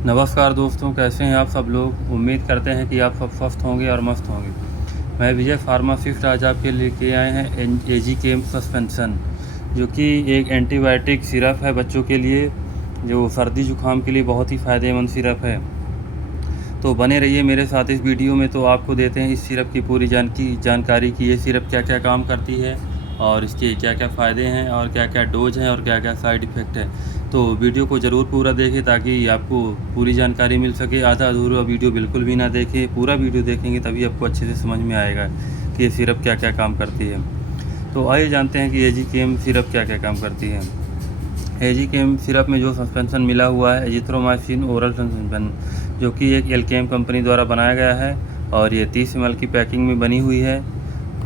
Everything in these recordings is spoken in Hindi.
नमस्कार दोस्तों, कैसे हैं आप सब लोग। उम्मीद करते हैं कि आप सब स्वस्थ होंगे और मस्त होंगे। मैं विजय फार्मासिस्ट आज आपके लेके आए हैं एजी केम सस्पेंशन, जो कि एक एंटीबायोटिक सिरप है बच्चों के लिए, जो सर्दी जुकाम के लिए बहुत ही फ़ायदेमंद सिरप है। तो बने रहिए मेरे साथ इस वीडियो में। तो आपको देते हैं इस सिरप की पूरी जानकारी कि ये सिरप क्या क्या काम करती है और इसके क्या क्या फ़ायदे हैं और क्या क्या डोज हैं और क्या क्या साइड इफ़ेक्ट है। तो वीडियो को ज़रूर पूरा देखें ताकि आपको पूरी जानकारी मिल सके। आधा अधूरा वीडियो बिल्कुल भी ना देखें, पूरा वीडियो देखेंगे तभी आपको अच्छे से समझ में आएगा कि ये सिरप क्या क्या काम करती है। तो आइए जानते हैं कि एजी केम सिरप क्या क्या काम करती है। एजी केम सिरप में जो सस्पेंशन मिला हुआ है एजिथ्रोमाइसिन ओरल सस्पेंशन, जो कि एक एल्केम कंपनी द्वारा बनाया गया है और ये 30 ml की पैकिंग में बनी हुई है।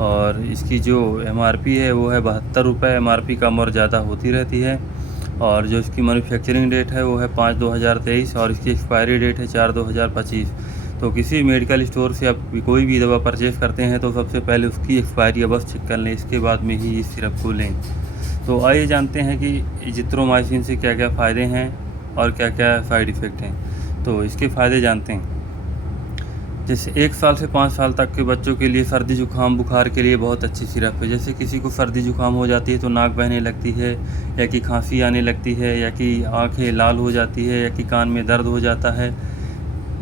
और इसकी जो एमआरपी है वो है 72 रुपये। एमआरपी कम और ज़्यादा होती रहती है। और जो इसकी मैन्युफैक्चरिंग डेट है वो है 5/2023 और इसकी एक्सपायरी डेट है 4/2025। तो किसी मेडिकल स्टोर से आप कोई भी दवा परचेज़ करते हैं तो सबसे पहले उसकी एक्सपायरी अवश्य चेक कर लें, इसके बाद में ही इस सिरप को लें। तो आइए जानते हैं कि एजिथ्रोमाइसिन से क्या क्या फ़ायदे हैं और क्या क्या साइड इफ़ेक्ट हैं। तो इसके फ़ायदे जानते हैं। जैसे 1 साल से 5 साल तक के बच्चों के लिए सर्दी जुकाम बुखार के लिए बहुत अच्छी सिरप है। जैसे किसी को सर्दी जुकाम हो जाती है तो नाक बहने लगती है, या कि खांसी आने लगती है, या कि आंखें लाल हो जाती है, या कि कान में दर्द हो जाता है,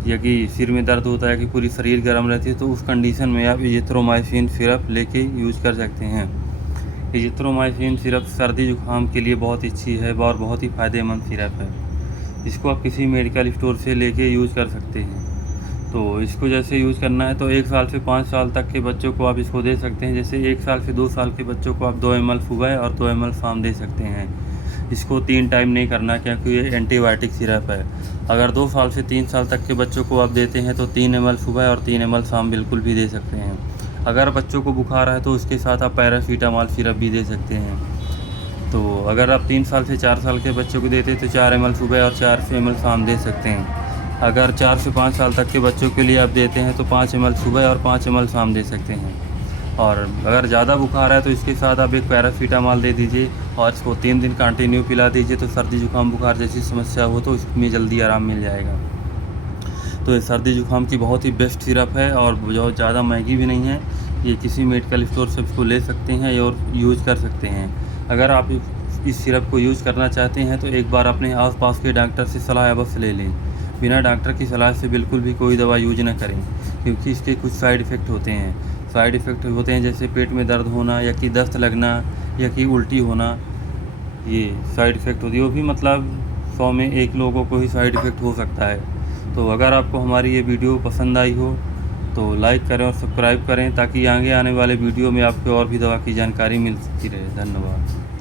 या कि सिर में दर्द होता है, कि पूरी शरीर गर्म रहती है, तो उस कंडीशन में आप एजिथ्रोमाइसिन सिरप लेके यूज़ कर सकते हैं। एजिथ्रोमाइसिन सिरप सर्दी जुकाम के लिए बहुत अच्छी है और बहुत ही फ़ायदेमंद सिरप है। इसको आप किसी मेडिकल स्टोर से लेके यूज़ कर सकते हैं। तो इसको जैसे यूज़ करना है तो 1 साल से 5 साल तक के बच्चों को आप इसको दे सकते हैं। जैसे 1 साल से 2 साल के बच्चों को आप 2 ml सुबह और 2 ml शाम दे सकते हैं। इसको 3 टाइम नहीं करना, क्योंकि ये एंटीबायोटिक सिरप है। अगर 2 साल से 3 साल तक के बच्चों को आप देते हैं तो 3 ml सुबह और 3 ml शाम बिल्कुल भी दे सकते हैं। अगर बच्चों को बुखार है तो उसके साथ आप पैरासीटामॉल सिरप भी दे सकते हैं। तो अगर आप 3 साल से 4 साल के बच्चों को देते हैं तो 4 ml सुबह और 4 ml शाम दे सकते हैं। अगर 4 से 5 साल तक के बच्चों के लिए आप देते हैं तो 5 ml सुबह और 5 ml शाम दे सकते हैं। और अगर ज़्यादा बुखार है तो इसके साथ आप एक पैरासीटामॉल दे दीजिए और इसको 3 दिन कंटिन्यू पिला दीजिए। तो सर्दी जुकाम बुखार जैसी समस्या हो तो इसमें जल्दी आराम मिल जाएगा। तो ये सर्दी जुकाम की बहुत ही बेस्ट सिरप है और बहुत ज़्यादा महंगी भी नहीं है। ये किसी मेडिकल स्टोर से इसको ले सकते हैं और यूज़ कर सकते हैं। अगर आप इस सिरप को यूज़ करना चाहते हैं तो एक बार अपने आसपास के डॉक्टर से सलाह अवश्य ले लें। बिना डॉक्टर की सलाह से बिल्कुल भी कोई दवा यूज ना करें, क्योंकि इसके कुछ साइड इफ़ेक्ट होते हैं। साइड इफ़ेक्ट होते हैं जैसे पेट में दर्द होना, या कि दस्त लगना, या कि उल्टी होना। ये साइड इफ़ेक्ट होती है, वो भी मतलब 100 में 1 लोगों को ही साइड इफ़ेक्ट हो सकता है। तो अगर आपको हमारी ये वीडियो पसंद आई हो तो लाइक करें और सब्सक्राइब करें, ताकि आगे आने वाले वीडियो में आपको और भी दवा की जानकारी मिल सकती रहे। धन्यवाद।